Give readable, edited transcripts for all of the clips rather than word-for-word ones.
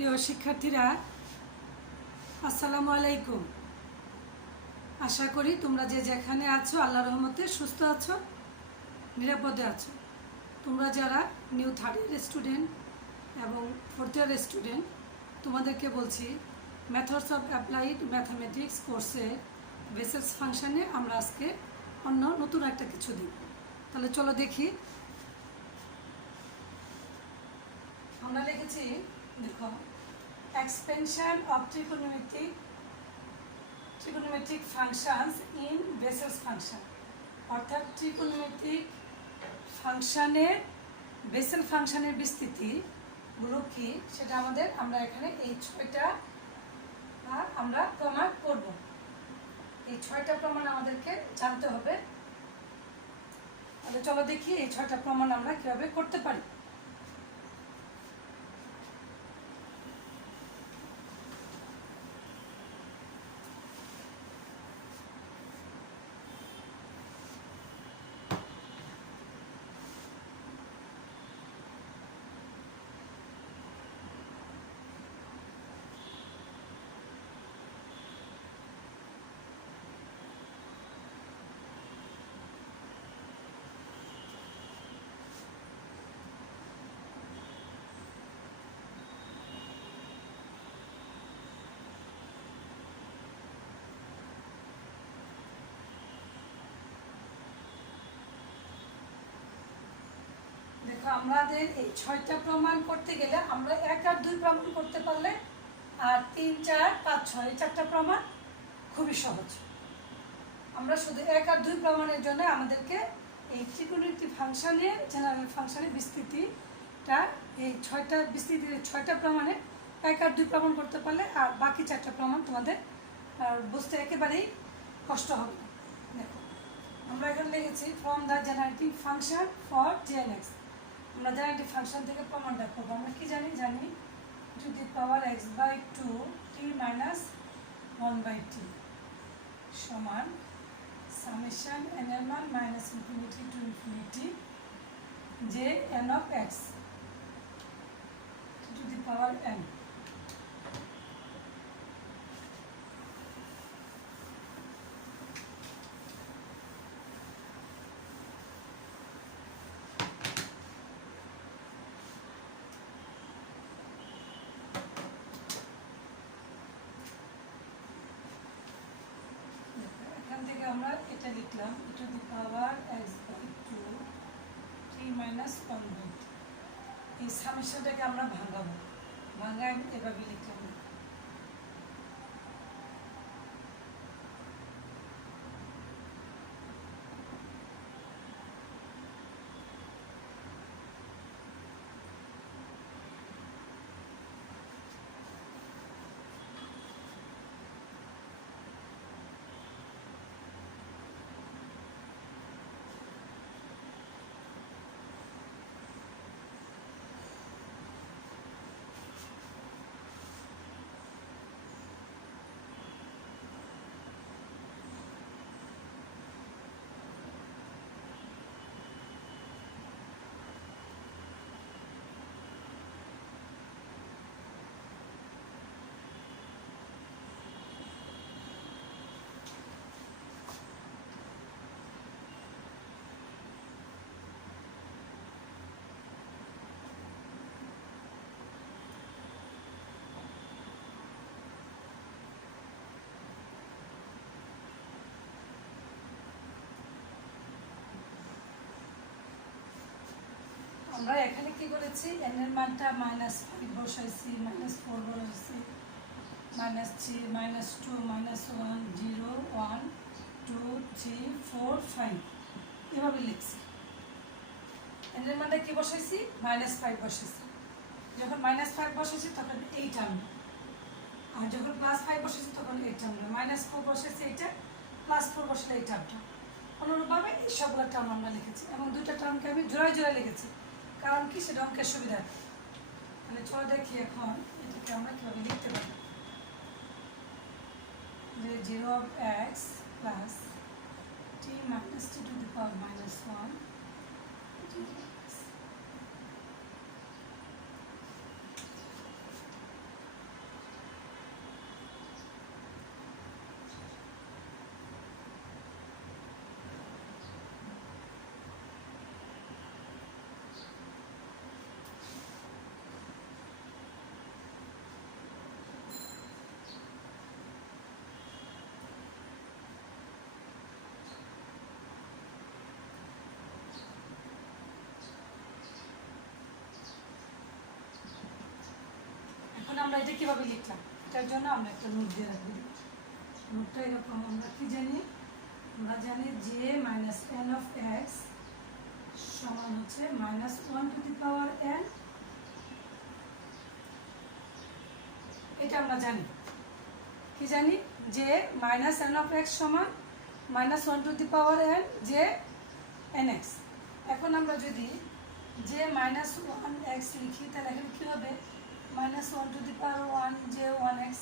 প্রিয় শিক্ষার্থীরা, আসসালামু আলাইকুম। আশা করি তোমরা যে যেখানে আছো আল্লাহর রহমতে সুস্থ আছো, নিরাপদে আছো। তোমরা যারা নিউ থার্ড ইয়ার স্টুডেন্ট এবং ফোর্থ ইয়ার স্টুডেন্ট, তোমাদেরকে বলছি মেথডস অফ অ্যাপ্লাইড ম্যাথামেটিক্স কোর্সের বেসেস ফাংশানে আমরা আজকে নতুন একটা কিছু দিই। তাহলে চলো দেখি। আমরা লিখেছি, দেখো, expansion of trigonometric functions in Bessel's function, অর্থাৎ ট্রিগোনোমেট্রিক ফাংশনের বেসেল ফাংশনের বিস্তৃতি গুলো কি সেটা আমরা এখানে এই 6টা আমরা প্রমাণ করব। এই 6টা প্রমাণ আমাদেরকে জানতে হবে। তাহলে চলো দেখি এই 6টা প্রমাণ আমরা কিভাবে করতে পারি। দেখো, আমাদের এই 6টা প্রমাণ করতে গেলে আমরা 1 আর 2 প্রমাণ করতে পারলে, আর 3, 4, 5, 6 এই 4টা প্রমাণ খুবই সহজ। আমরা শুধু 1 আর 2 প্রমাণের জন্য আমাদেরকে এই ট্রিগোনোমেট্রিক ফাংশনের জেনারেল ফাংশনের বিস্তৃতিটা এই 6টা প্রমাণে 1 আর 2 প্রমাণ করতে পারলে, আর বাকি 4টা প্রমাণ তোমাদের বুঝতে একেবারেই কষ্ট হবে না। দেখো, আমরা এখানে লিখেছি from the generating function for TNX। আমরা জেনারেটিভ ফাংশন থেকে প্রমাণটা করবো। আমরা কি জানি two the power x/2 t - 1/t সমান সামেশন n এর মান -ইনফিনিটি টু ইনফিনিটি যে n of x two the power n। থেকে আমরা এটা লিখলাম to the power x/2 t - 1/t। এই সামেশনটাকে আমরা ভাঙাবো, ভাঙায় এভাবে লিখলাম। আমরা এখানে কি করেছি, n এর মানটা -5 বসাইছি, -4 বসাইছি, -3, -2, -1, 0, 1, 2, 3, 4, 5 এভাবে লিখছি। n এর মানটা কি বসাইছি, -5 বসাইছি। যখন -5 বসাইছি তখন এই টার্ম, আর যখন +5 বসাইছি তখন এই টার্ম, -4 বসাইছি এইটা, +4 বসালে এই টার্মটা। অনুরূপভাবে এই সবগুলো টার্ম আমরা লিখেছি এবং 2টা টার্মকে আমি জোড়ায় জোড়ায় লিখেছি, কারণ কি সেটা অঙ্কের সুবিধা। তাহলে চলো দেখি এখন এটাকে আমরা কীভাবে লিখতে পারি। যে 0 of x plus t minus t to the power -1 dx সহজে কীভাবে লিখলাম এটার জন্য আমরা একটা নোট দিয়ে রাখবো। নোটটা এরকম, আমরা কি জানি, আমরা জানি যে মাইনাস এন অফ এক্স সমান হচ্ছে minus 1 two the power N, এটা আমরা জানি। কি জানি, যে মাইনাস এন অফ এক্স সমান minus 1 two the power N যে এন এক্স। এখন আমরা যদি যে মাইনাস 1 এক্স লিখি তাহলে এখানে কী হবে, মাইনাস 1 টু দি পাওয়ার 1 যে 1 এক্স,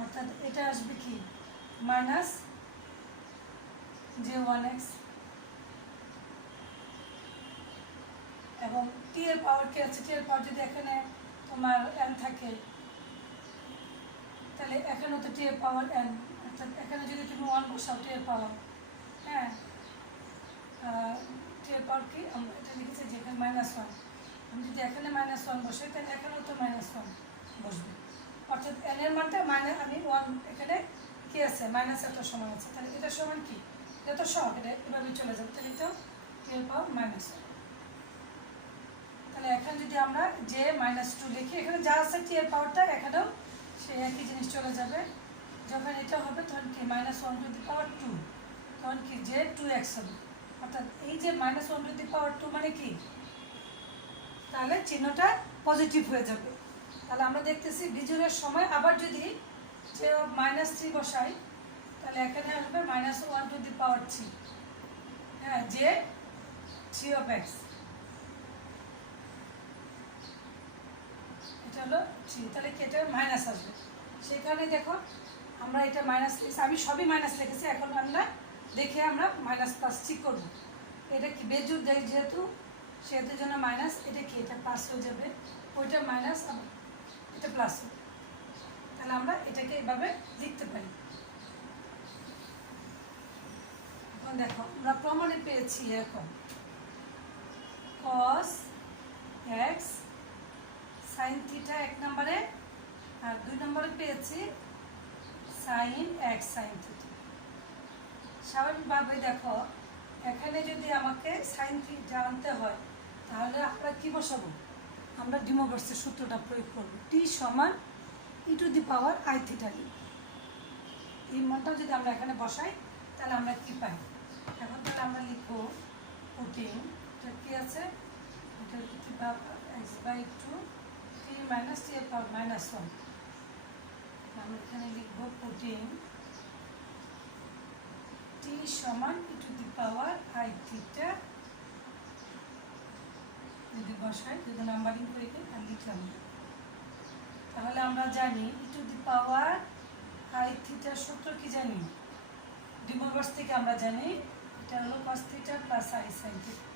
অর্থাৎ এটা আসবে কি মাইনাস যে 1 এক্স, এবং টি এর পাওয়ার কি আছে, টি এর পাওয়ার যদি এখানে তোমার এন থাকে তাহলে এখানেও তো টি এর পাওয়ার এন, অর্থাৎ এখানে যদি তুমি 1 বসাও টি এর পাওয়ার, হ্যাঁ টি এর পাওয়ার কি আমরা এটা লিখেছি যে এখানে -1, আমি যদি এখানে -1 বসাই তাহলে এখানেও তো -1 বসবে, অর্থাৎ এন এর মানটা মাইনাস, আমি 1 এখানে কি আছে মাইনাস এত সমান আছে, তাহলে এটা সমান কি, এটা তো সহজ, এটা এভাবে চলে যাবে, তাহলে তো টি এর পাওয়ার -1। তাহলে এখানে যদি আমরা যে -2 লিখি, এখানে যা আছে টি এর পাওয়ারটা এখানেও সেই একই জিনিস চলে যাবে। যখন এটা হবে তখন কি -1 টু দি পাওয়ার 2, তখন কি যে 2x হবে, অর্থাৎ এই যে -1 টু দি পাওয়ার 2 মানে কি, তাহলে চিহ্নটা পজিটিভ হয়ে যাবে। তাহলে আমরা দেখতেছি বিজোড়ের সময় আবার যদি যে -3 বসাই তাহলে এখানে আসবে -1 টু দি পাওয়ার 3, হ্যাঁ যে 3 অফ এক্স, এটা হলো 3, তাহলে কি এটা মাইনাস আসবে। সেখানে দেখো আমরা এটা মাইনাস লিখছি, আমি সবই মাইনাস লিখেছি, এখন আমরা দেখে আমরা মাইনাস প্লাস ঠিক করবো। এটা কি বেজুড় যেহেতু সেহেতু জন্য মাইনাস, এটা কি এটা প্লাস হয়ে যাবে, ওইটা মাইনাস এটা প্লাস হবে, তাহলে আমরা এটাকে এইভাবে লিখতে পারি। এখন দেখো আমরা প্রমাণে পেয়েছি এরকম cos x sin থিটা 1 নম্বরে, আর 2 নম্বরে পেয়েছি sin x sin থিটা। স্বাভাবিকভাবে দেখো এখানে যদি আমাকে sin থিটা আনতে হয় তাহলে আমরা কি বসাবো, আমরা ডিমোভার্সের সূত্রটা প্রয়োগ করব, টি সমান e to the power i theta. এই মানটা যদি আমরা এখানে বসাই তাহলে আমরা কি পাই, এখন তাহলে আমরা লিখবো পুটিং, এটা কি আছে, এটা কি পাওয়ার x/2 t মাইনাস টি এর পাওয়ার -1, আমরা এখানে লিখবো পুটিং টি সমান e to the power i theta, যদি বসাই, যদি নাম্বারিং করে আর লিখলাম, তাহলে আমরা জানি ই টু দি পাওয়ার আই থিটার সূত্র কি জানি, ডিমোভার্স থেকে আমরা জানি এটা হলো cos theta plus i sin theta,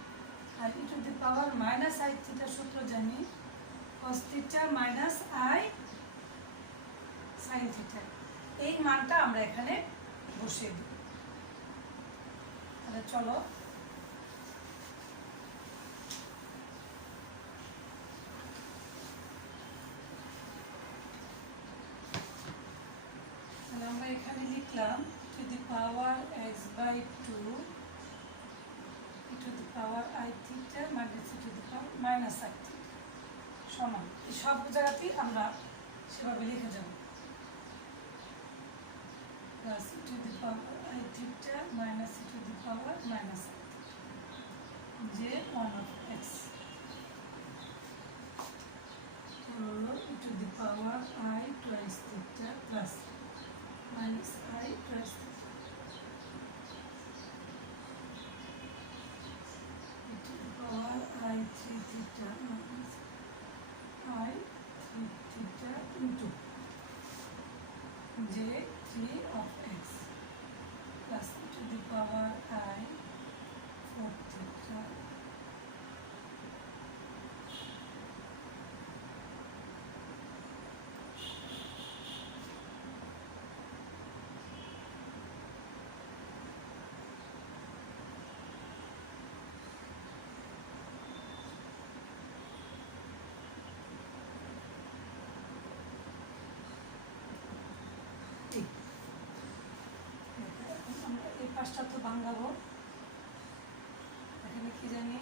আর e to the power minus i থিটার সূত্র জানি cos theta minus i sin theta. এই মানটা আমরা এখানে বসিয়ে দিই। তাহলে চলো আমরা এখানে লিখলাম to the power x/2 e to the power i theta minus e to the power minus i theta সমান, এই সব জায়গাতেই আমরা সেভাবে লিখে যাব, plus e to the power i theta minus e to the power minus i theta যে 1 of x হলো e to the power i twice theta plus minus I plus e to the power I 3 theta minus I 3 theta into j 3 of x plus e to the power I 4 theta আমরা এই পাশটা তো ভাঙাবো, এখানে কি জানি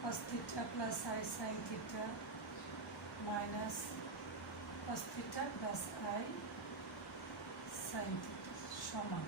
cos theta plus i sin theta minus cos theta plus I sin theta সমান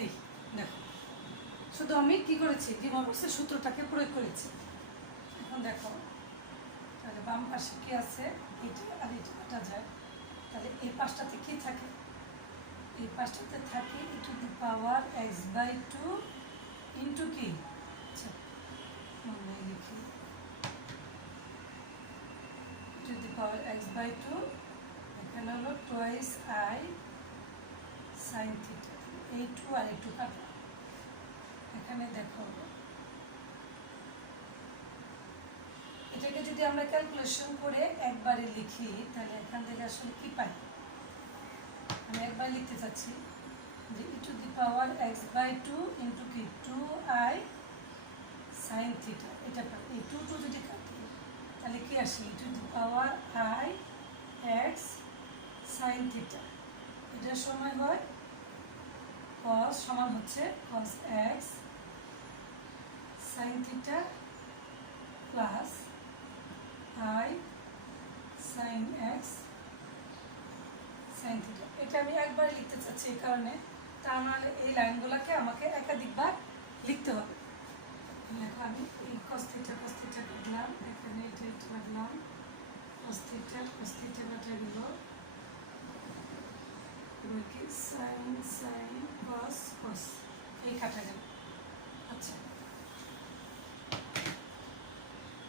এই দেখো শুধু আমি কি করেছি ডিমোভসের সূত্রটাকে প্রয়োগ করেছি এখন দেখো তাহলে বাম পাশে কি আছে এটা আর এটা কাটা যায় তাহলে এই পাশটাতে কি থাকে এই পাশটাতে থাকে e two the power x/2 into কি আচ্ছা আমরা লিখি e two the power x/2 এখানে হলো টুয়াইস I sin থিটা এই 2 আর এই 2 কাটা এখানে দেখো এটাকে যদি আমরা ক্যালকুলেশন করে একবারে লিখি তাহলে এখান থেকে আসলে কি পাই আমি একবার লিখতে চাচ্ছি যে e two the power x/2 into কি 2I sin থিটা এটা পাই এই 2 যদি কাটি তাহলে কি আসে e two the power I x sin theta এটার সময় হয় cos সমান হচ্ছে cos x sin theta plus I sin x sin theta এটা আমি একবার লিখতে চাচ্ছি এই কারণে তা নাহলে এই লাইনগুলোকে আমাকে একাধিকবার লিখতে হবে দেখো আমি এই cos থিটা কাটলাম এখানে এটা রাখলাম cos থিটা কাটা গেল কি sin cos এই কাটা গেল আচ্ছা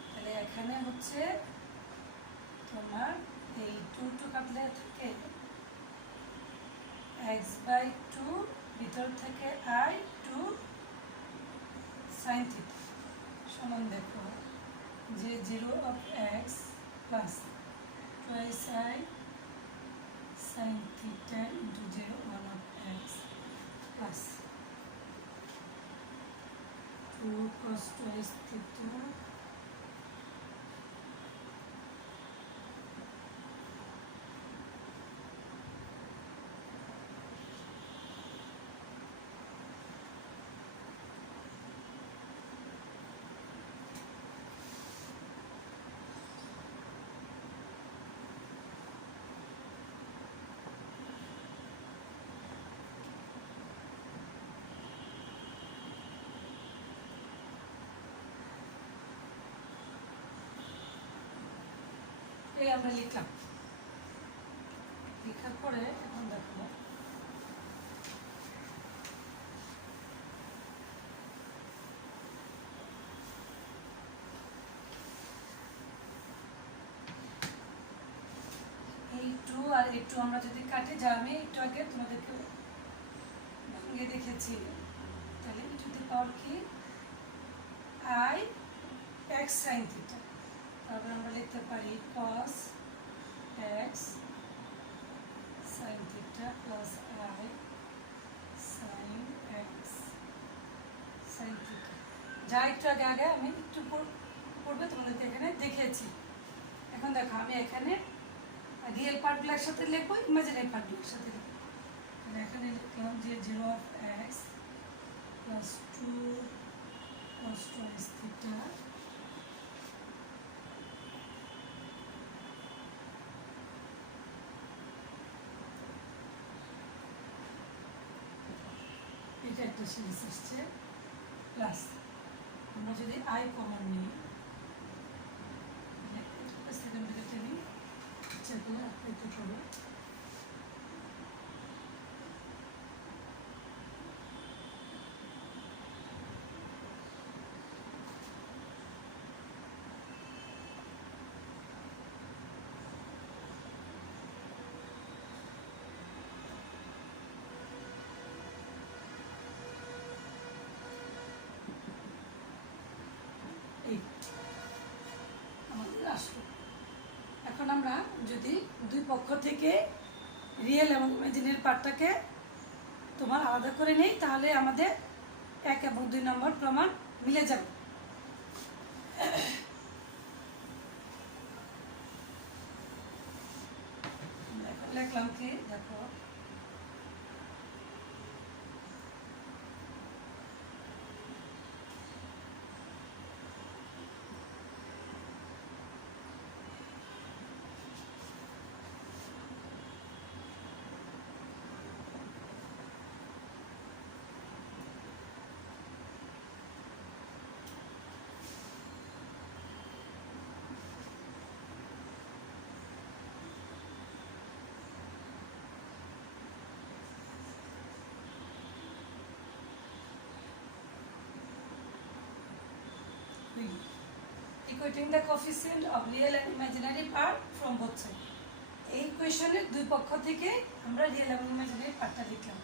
তাহলে এখানে হচ্ছে তোমার এই 2 কাটলে থাকে x/2 ভিতর থেকে I 2 sin থিটা সমান দেখো যে 0 of x plus twice I sin theta into 0 1 of x plus 2 cos twice theta এই আমরা লিখলাম লেখার পরে এখন দেখো এই 2 আর এই 2 আমরা যদি কাটি যা আমি একটু আগে তোমাদেরকে ভালো আগে দেখেছি, তাহলে ই টু দি পাওয়ার কি আই এক্স সাইন থিটা, তারপর আমরা লিখতে পারি cos x sine theta plus i sine x sine theta. যা একটু আগে আগে আমি একটু পড়বে তোমাদেরকে এখানে দেখিয়েছি। এখন দেখো আমি এখানে রিয়েল পার্টগুলোর সাথে লিখবো, ইমাজিনারি পার্টগুলোর সাথে লিখবো। এখানে লিখলাম যে 0 of x plus 2 cos 2x theta এটা একটা সিরিজ আসছে, প্লাস আমরা যদি আই কমন নিই, সেকেন্ড ব্র্যাকেটে নিই, ইচ্ছা করে আপাইতে করবো। আমাদের আসলো। এখন আমরা যদি দুই পক্ষ থেকে রিয়েল এবং ইমাজিনারি পার্টটাকে তোমার আলাদা করে নেই, তাহলে আমাদের 1 এবং 2 নম্বর প্রমাণ মিলে যাবে। লিখলাম কি দেখো, equating the coefficient of real and imaginary part from both sides. এই কোয়েশনের দুই পক্ষ থেকে আমরা রিয়েল এবং ইমাজিনারি পার্টটা লিখলাম।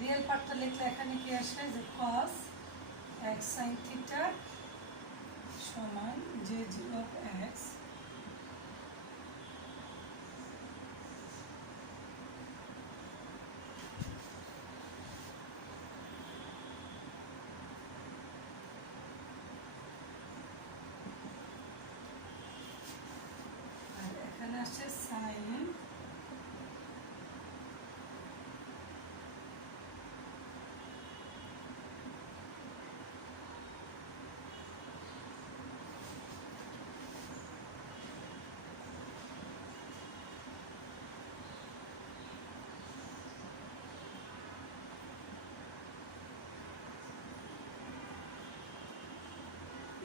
রিয়েল পার্টটা লিখলে এখানে কি আসে যে cos x sin theta সমান যে 0 of x আসছে সাইন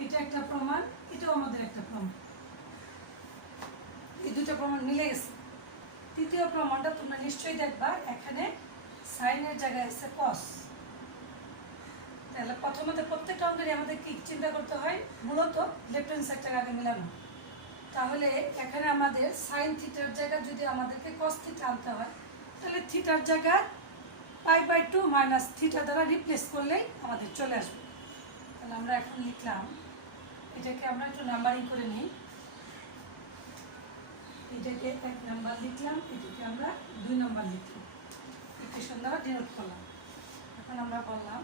এটা একটা প্রমাণ, এটাও আমাদের একটা প্রমাণ। এই দুটো প্রমাণ মিলে গেছে। তৃতীয় প্রমাণটা তোমরা নিশ্চয়ই দেখবা, এখানে সাইনের জায়গায় আছে কস। তাহলে প্রথমত প্রত্যেকটা অঙ্কেরই আমাদের কি চিন্তা করতে হয়, মূলত লেফট হ্যান্ড সাইডটাকে আগে মেলানো। তাহলে এখানে আমাদের সাইন থিটার জায়গায় যদি আমাদেরকে কস থিটা আনতে হয়, তাহলে থিটার জায়গায় π/2 মাইনাস থিটা দ্বারা রিপ্লেস করলেই আমাদের চলে আসবে। তাহলে আমরা এখন লিখলাম, এটাকে আমরা একটু নাম্বারিং করে নিই। এটাকে 1 নাম্বার লিখলাম, এটাকে আমরা 2 নাম্বার লিখলাম, ইকুয়েশন দ্বারা ডিনোট করলাম। এখন আমরা বললাম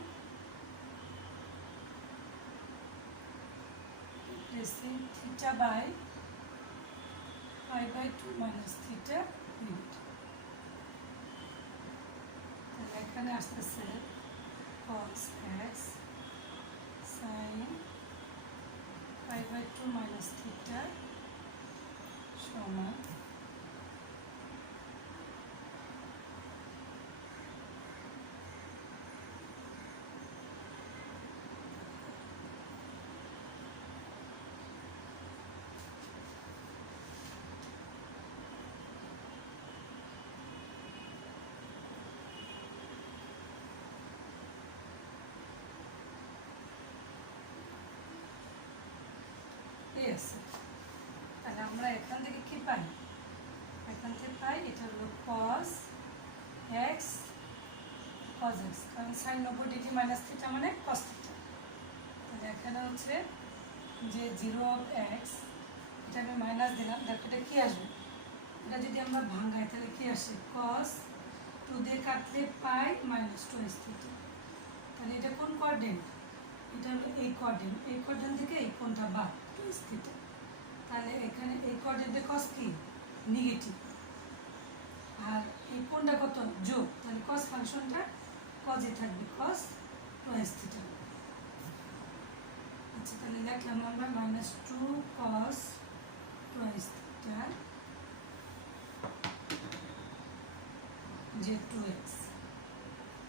theta by π/2 minus theta unit. তাহলে এখানে আসতেছে cos x sin π/2 minus theta সমান আছে। তাহলে আমরা এখান থেকে কি পাই, এখান থেকে পাই এটা হলো cos x cos x, কারণ sin 90 ডিগ্রি মাইনাস থিটা মানে cos থিটা। তাহলে এখানে হচ্ছে যে 0 অফ এক্স, এটা আমি মাইনাস দিলাম, দেখো এটা কী আসবে, এটা যদি আমরা ভাঙাই তাহলে কী আসে, cos 2 দিয়ে কাটলে পাই মাইনাস 2 থিটা। তাহলে এটা কোন কোঅর্ডিনেট, এটা হলো এই কোঅর্ডিনেট, এই কোঅর্ডিনেট থেকে এই কোণটা বাদ 2 থিটা। তাহলে এখানে এই কোঅর্ডিনেটে cos কি নেগেটিভ, আর এই কোণটা কত যোগ, তাহলে cos ফাংশনটা পজিটিভ থাকবে, cos 2 থিটা। আচ্ছা তাহলে লিখলাম আমরা মাইনাস 2 cos 2 থিটা যে 2x।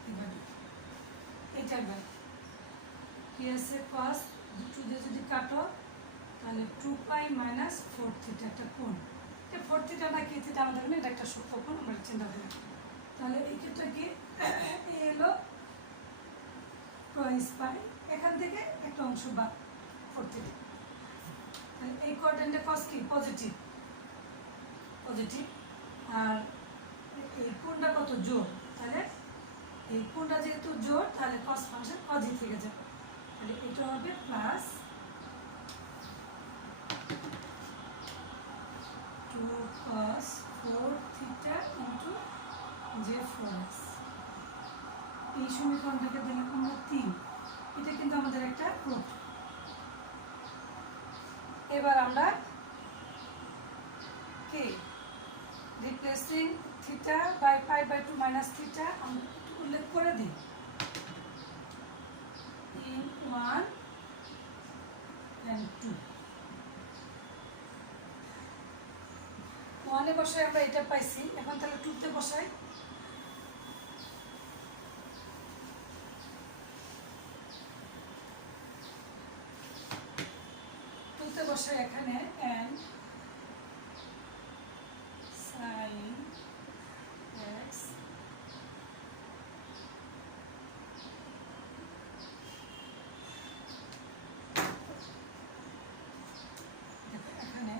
এবার এটার বার কি আছে, cos 2 দিয়ে যদি কাটো তাহলে 2 পাই মাইনাস 4 থিটা একটা কোণ, এটা 4 থিটা না কি থিটা আমাদের না, এটা একটা সূক্ষ্ম কোণ, আমরা চিন্তা করি। তাহলে এই ক্ষেত্রে কি এই এলো 2 পাই, এখান থেকে একটা অংশ বাদ 4 থিটা। তাহলে এই কোঅর্ডিনেটে cos কি পজিটিভ, পজিটিভ, আর এই কোণটা কত জোর, তাহলে এই কোণটা যেহেতু জোর তাহলে cos ফাংশন পজিটিভ থেকে যাবে। তাহলে এটা হবে প্লাস 2 cos 4 থিটা ইন্টু যে 4x। এই সমীকরণটাকে দিলাম আমরা 3, এটা কিন্তু আমাদের একটা প্রুফ। এবার আমরা কি replacing theta by pi by 2 minus theta আমরা একটু উল্লেখ করে দিই, in 1 and 2। 1 এ বসাই আমরা এটা পাইছি, এখন তাহলে 2 তে বসাই। 2 তে বসাই এখানে and sin x এখানে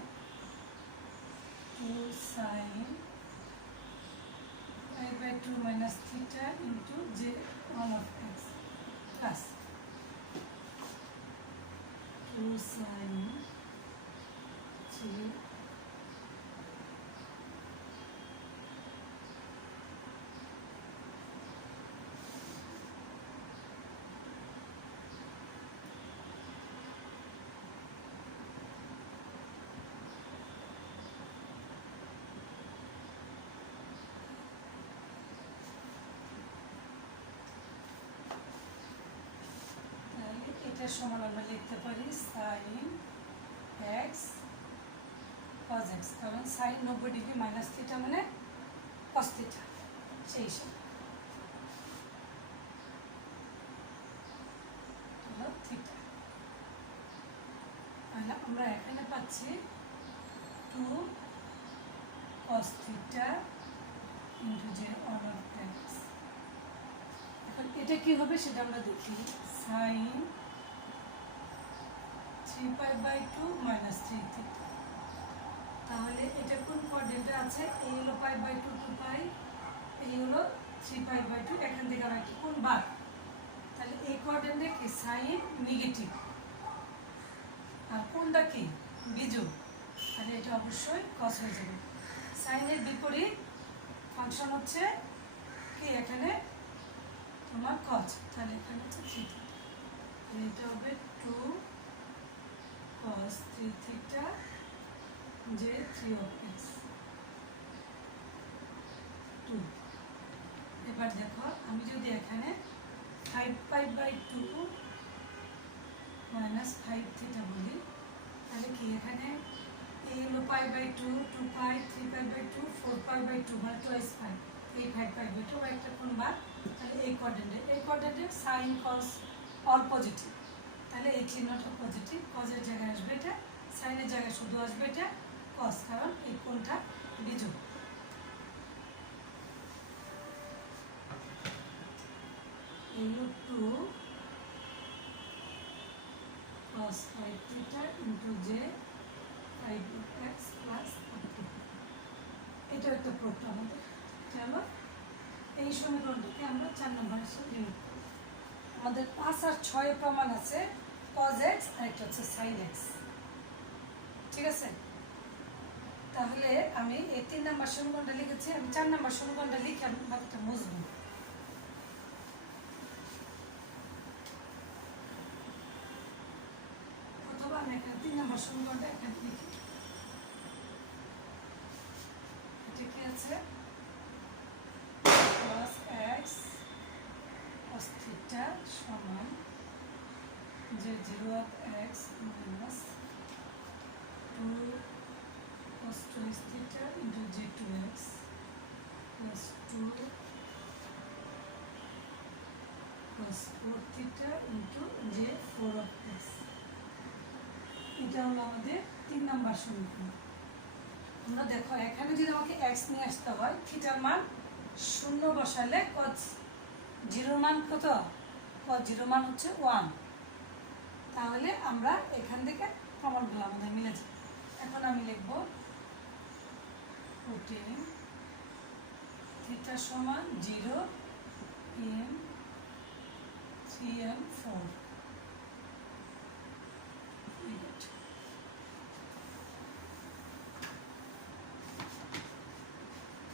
2 sin pi by 2 minus theta into j 1 of x plus 2 sin j এটার সমান আমরা লিখতে পারি sin x cos x, কারণ sin 90 ডিগ্রি মাইনাস থিটা মানে cos থিটা, সেই হিসাবে হলো থিটা। তাহলে আমরা এখানে পাচ্ছি 2 cos থিটা ইন্টু যে 1 অফ x। এখন এটা কি হবে সেটা আমরা দেখি, sin 3 pi by 2 minus 3 theta. তাহলে এটা কোন কোঅর্ডিনেটে আছে, এই হলো পাই বাই 2 2 পাই, এই হলো 3 পাই বাই 2, এখান থেকে আমরা কি কোন বাদ, তাহলে এই কোঅর্ডিনেটে কি সাইন নেগেটিভ আর কোনটা কি বিজোড়, তাহলে এটা অবশ্যই cos হয়ে যাবে। সাইনের বিপরীত ফাংশন হচ্ছে কি এখানে তোমার cos, তাহলে এখানে হচ্ছে 3 থিটা, তাহলে এটা হবে 2 cos 3 থিটা যে 3 of x 2। এবার দেখো আমি যদি এখানে 5 পাই বাই 2 মাইনাস 5 থিটা বলি, তাহলে কি এখানে এই হলো pi by 2 2 pi 3 pi by 2 4 pi by 2 মানে টুয়াইস পাই, এই 5 পাই বাই 2 একটা কোন বাদ, তাহলে এই কোঅর্ডিনেটে সাইন cos অল পজিটিভ, তাহলে এই চিহ্নটা পজিটিভ, কজের জায়গায় আসবে এটা, সাইনের জায়গায় শুধু আসবে এটা cos, কারণ এই কোণটা বিজোড়। এই হলো 2 cos 5 theta into j 5 of x plus 2। এটা একটা প্রুফ আমাদের, চলো এই সমীকরণটাকে আমরা 4 নম্বর হিসেবে নিব। আমাদের 5 আর 6 প্রমাণ আছে cos x আর একটা হচ্ছে sin x। ঠিক আছে, তাহলে আমি এই 3 নম্বর সমীকরণটা লিখেছি, আমি 4 নম্বর সমীকরণটা লিখে আমি বাকিটা মুছবো। অথবা আমি এখানে 3 নম্বর সমীকরণটা এখানে লিখি। এটা কি আছে, cos x cos theta সমান যে 0 of x minus 2 cos 2x theta into j2x plus 2 cos 4 theta into j4 of x। এটা হলো আমাদের 3 নম্বর সমীকরণ। আমরা দেখো এখানে যদি আমাকে x নিয়ে আসতে হয়, থিটার মান 0 বসালে cos 0 মান কত, cos 0 মান হচ্ছে 1। তাহলে আমরা এখান থেকে প্রমাণগুলো আমাদের মিলে যাবে। এখন আমি লিখব পুটিং থিটা সমান 0 in 3 and 4।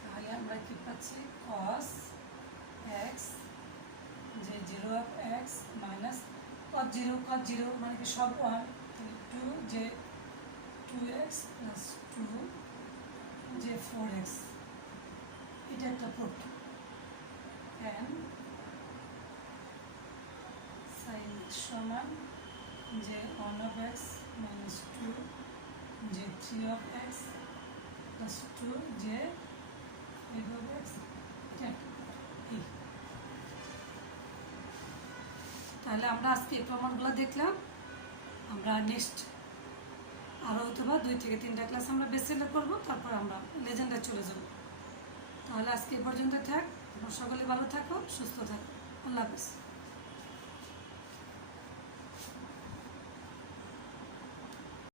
তাহলে আমরা কি পাচ্ছি, cos x যে 0 of x minus cos 0 মানে কি সব 1, 2 যে 2x plus 2 যে 4x, এটা একটা প্রুফ। and sin x সমান যে 1 of x minus 2 যে 3 of x plus 2 যে 5 of x, এটা এই। তাহলে আমরা আজকে এই প্রমাণগুলো দেখলাম। আমরা নেক্সট আরও অথবা 2 থেকে 3টা ক্লাস আমরা বেসিলে করব, তারপর আমরা লেজেন্ডে চলে যাব। তাহলে আজকে এই পর্যন্ত থাক। সকলে ভালো থাকো, সুস্থ থাকো। আল্লাহ হাফেজ।